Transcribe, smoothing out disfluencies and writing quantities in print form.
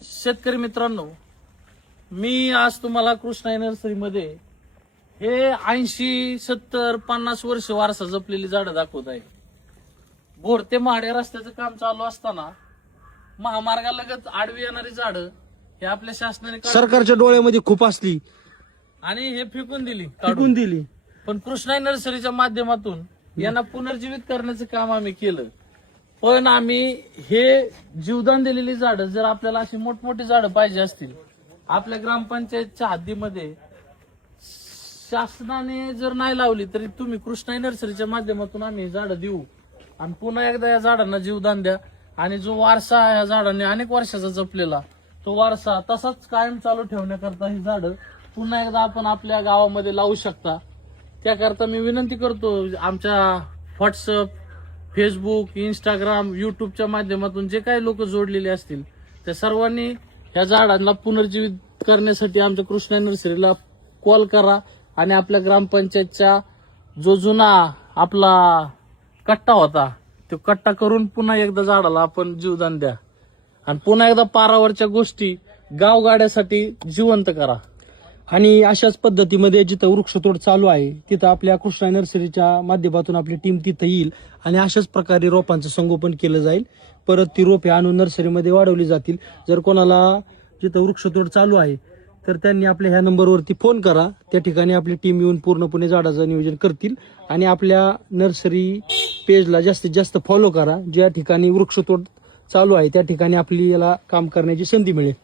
शेतकरी मित्रांनो, मी आज तुम्हाला कृष्णा नर्सरीमध्ये हे 80, 70, 50 वर्ष वारसा जपलेली झाडं दाखवत आहे. बोर ते महाडे रस्त्याचं काम चालू असताना महामार्गालगत आडवी येणारी झाडं हे आपल्या शासनाने सरकारच्या डोळ्यामध्ये खूप असली आणि हे फेकून दिली टिकून दिली. पण कृष्णा नर्सरीच्या माध्यमातून यांना पुनर्जीवित करण्याचं काम आम्ही केलं. पण आम्ही हे जीवदान दिलेली झाडं, जर आपल्याला अशी मोठमोठी झाडं पाहिजे असतील आपल्या ग्रामपंचायतच्या हद्दीमध्ये, शासनाने जर नाही लावली तरी तुम्ही कृष्णा नर्सरीच्या माध्यमातून आम्ही झाडं देऊ आणि पुन्हा एकदा या झाडांना जीवदान द्या. आणि जो वारसा या झाडांनी अनेक वर्षाचा जपलेला तो वारसा तसाच कायम चालू ठेवण्याकरता ही झाडं पुन्हा एकदा आपण आपल्या गावामध्ये लावू शकता. त्याकरता मी विनंती करतो, आमच्या व्हॉट्सअप, फेसबुक, इंस्टाग्राम, युट्यूबच्या माध्यमातून जे काही लोक जोडलेले असतील त्या सर्वांनी ह्या झाडांना पुनर्जीवित करण्यासाठी आमच्या कृष्णा नर्सरीला कॉल करा आणि आपल्या ग्रामपंचायतच्या जो जुना आपला कट्टा होता तो कट्टा करून पुन्हा एकदा झाडाला आपण जीवदान द्या आणि पुन्हा एकदा पारावरच्या गोष्टी गावगाड्यासाठी जिवंत करा. आणि अशाच पद्धतीमध्ये जिथं वृक्षतोड चालू आहे तिथं आपल्या कृष्णा नर्सरीच्या माध्यमातून आपली टीम तिथं येईल आणि अशाच प्रकारे रोपांचं संगोपन केलं जाईल. परत ती रोपे आणून नर्सरीमध्ये वाढवली जातील. जर कोणाला जिथं वृक्षतोड चालू आहे तर त्यांनी आपल्या ह्या नंबरवरती फोन करा. त्या ठिकाणी आपली टीम येऊन पूर्णपणे झाडाचं नियोजन करतील आणि आपल्या नर्सरी पेजला जास्तीत जास्त फॉलो करा. ज्या ठिकाणी वृक्षतोड चालू आहे त्या ठिकाणी आपली याला काम करण्याची संधी मिळेल.